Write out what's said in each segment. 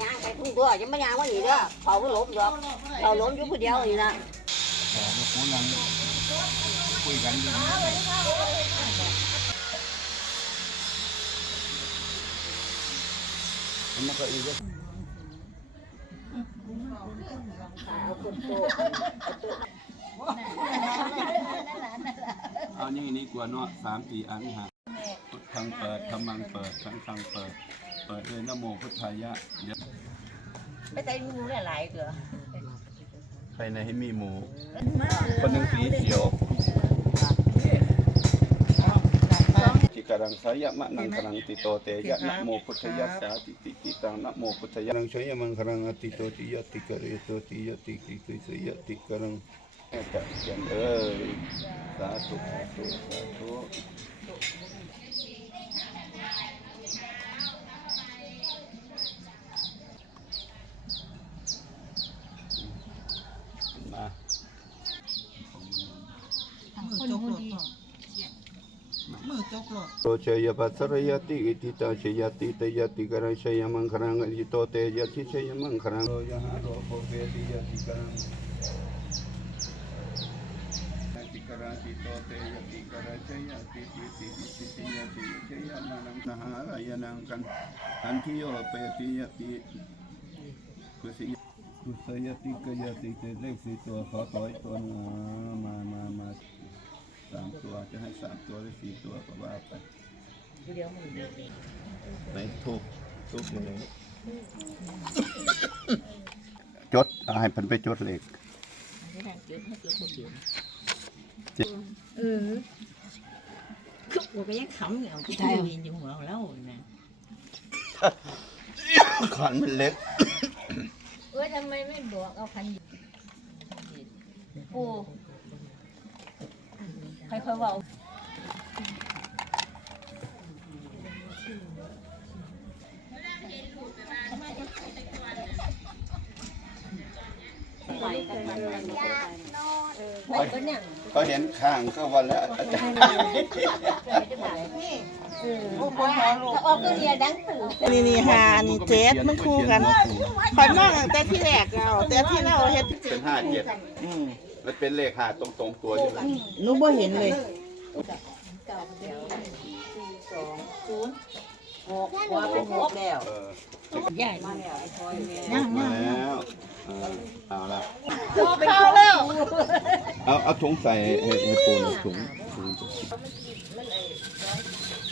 ย่างไปพุ่งตัวยังไม่ย่างว่าหนีเด้อเผาก็ล้มดอกเราล้มอยู่คนเดียวนี่นะคุยกันมันก็อีกเอาคนโต เอานี่นี่กว่าเนาะสามสี่อันฮะพุทธังเปิดธรรมังเปิดสังฆังเปิด เปิดเลยนะโมพุทธายะเดี๋ยวไม่ใช่งูหลายๆเกลือไปในให้มีหมู คนหนึ่งสีเขียวทิกรังสายะมะนังครังติโตเตยะนะโมพุทธายะสาติติติตังนะโมพุทธายะนังชยมังครังอติโตติยะติกะเรโตติยะติกิกิสยะติกรังแม่จักเขียนเอ้ย สาธุสาธุสาธุมามือจกหลดมือจกหลดโตเชยปัสสรยติอิติตาเชยติตยติกรังเชยมังครังอติโตเตยะทิเชยมังครังโยหะโรโภเวติยติกรังติก รังติโตเตยติกรังเชยติติติติติติยติเชยมังนหารายนังกันอันทิโยเปติยติกุสิกุสยติกยติเตเลขสี่ตัวขอต่อยตัวนะมามามาสามตัวจะให้สามตัวหรือสี่ตัวก็ว่าไปไหนถูกถูกอยู่ไหนจดเอาให้เพิ่นไปจดเลข เออคือกูก็ยังขำอยู่กูได้ยินอยู่หัวเรานะขันมันเล็กเอ้ยทำไมไม่บอกเอาคันกูค่อยๆว่าก็ เห็นข้างก็วันแล้วอาจารย์ออกก็เรียดังตื่นนี่นี่หานี่เจ็ดมันคู่กันคอยมองแต่ที่แรกเราแต่ที่เราเฮ็ดเป็นห้าเจ็ดมันเป็นเลขห้าตรงตรงตัวใช่ไหมหนูบ่เห็นเลยหกว่าเป็นหกแล้วเออใหญ่มาแล้วไอ้ทอยแม่มาแล้วเอาละเข้า เอาเอาถุงใส่ให้ให้ปูหน่อยถุงถุง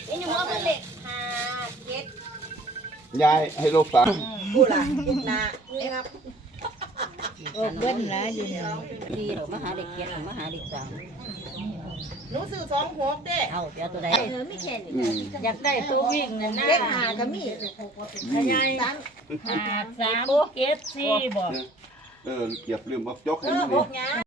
ไอ้หนูว่าเป็นเหล็กหาเจ็ดยายให้ลูกฟังกูล่ะยิบนาเอ้ครับโอ้เบิ้ลนะอยู่เนี่ยดีหรอมาหาเด็กเกียรติมาหาเด็กสาวหนูซื้อสองหกเด้เอาเดี๋ยวตัวใดเออไม่เช่นอืมอยากได้ตัววิ่งนั่นนะเด็กหาก็มีขยายสามหาสามเก็บสี่บอก เออเก็บลืมบอกยกให้เอมันหนี่กย